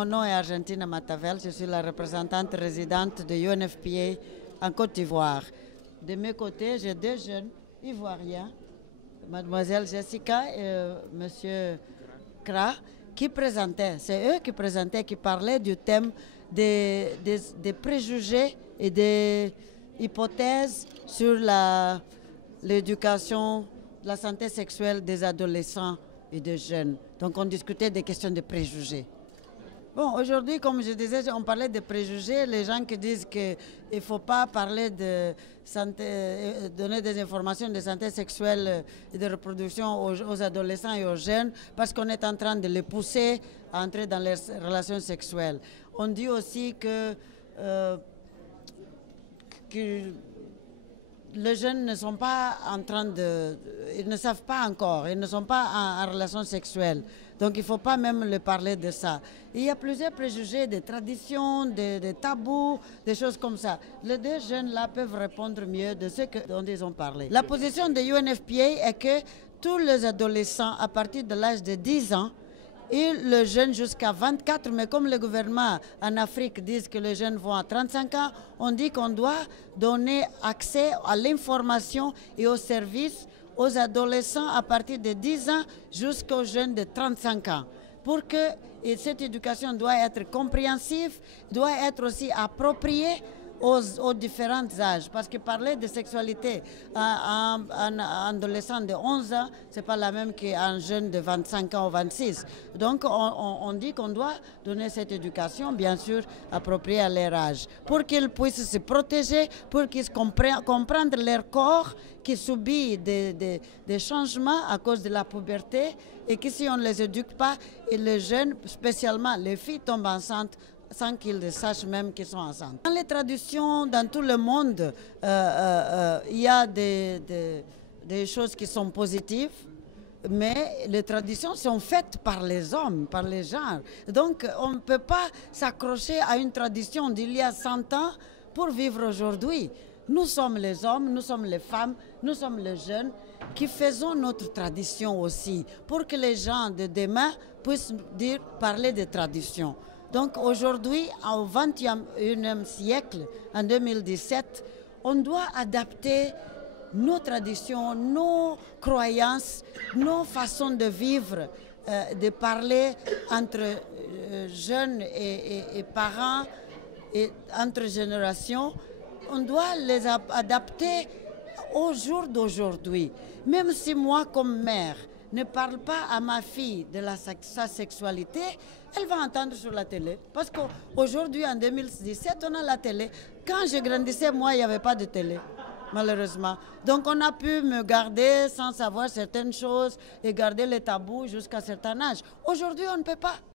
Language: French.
Mon nom est Argentina Matavel, je suis la représentante résidente de UNFPA en Côte d'Ivoire. De mes côtés, j'ai deux jeunes ivoiriens, mademoiselle Jessica et monsieur Kra, qui présentaient, c'est eux qui présentaient, qui parlaient du thème des préjugés et des hypothèses sur l'éducation, la santé sexuelle des adolescents et des jeunes. Donc on discutait des questions de préjugés. Bon, aujourd'hui, comme je disais, on parlait de préjugés, les gens qui disent qu'il ne faut pas parler de santé, donner des informations de santé sexuelle et de reproduction aux adolescents et aux jeunes parce qu'on est en train de les pousser à entrer dans les relations sexuelles. On dit aussi que les jeunes ne sont pas en train ils ne savent pas encore, ils ne sont pas en relation sexuelle. Donc il ne faut pas même leur parler de ça. Il y a plusieurs préjugés, des traditions, des tabous, des choses comme ça. Les deux jeunes-là peuvent répondre mieux de ce dont ils ont parlé. La position de UNFPA est que tous les adolescents à partir de l'âge de 10 ans et le jeune jusqu'à 24, mais comme le gouvernement en Afrique dit que les jeunes vont à 35 ans, on dit qu'on doit donner accès à l'information et aux services aux adolescents à partir de 10 ans jusqu'aux jeunes de 35 ans. Pour que cette éducation doit être compréhensive, doit être aussi appropriée aux différents âges. Parce que parler de sexualité à un adolescent de 11 ans, ce n'est pas la même qu'un jeune de 25 ans ou 26. Donc on dit qu'on doit donner cette éducation, bien sûr, appropriée à leur âge, pour qu'ils puissent se protéger, pour qu'ils comprennent leur corps qui subit des changements à cause de la puberté et que si on ne les éduque pas, et les jeunes, spécialement les filles, tombent enceintes sans qu'ils sachent même qu'ils sont enceintes. Dans les traditions, dans tout le monde, il y a des choses qui sont positives, mais les traditions sont faites par les hommes, par les gens. Donc on ne peut pas s'accrocher à une tradition d'il y a 100 ans pour vivre aujourd'hui. Nous sommes les hommes, nous sommes les femmes, nous sommes les jeunes qui faisons notre tradition aussi, pour que les gens de demain puissent parler de tradition. Donc aujourd'hui, au XXIe siècle, en 2017, on doit adapter nos traditions, nos croyances, nos façons de vivre, de parler entre jeunes et parents et entre générations. On doit les adapter au jour d'aujourd'hui. Même si moi, comme mère, ne parle pas à ma fille de sa sexualité, elle va entendre sur la télé. Parce qu'aujourd'hui, en 2017, on a la télé. Quand je grandissais, moi, il n'y avait pas de télé, malheureusement. Donc, on a pu me garder sans savoir certaines choses et garder les tabous jusqu'à un certain âge. Aujourd'hui, on ne peut pas.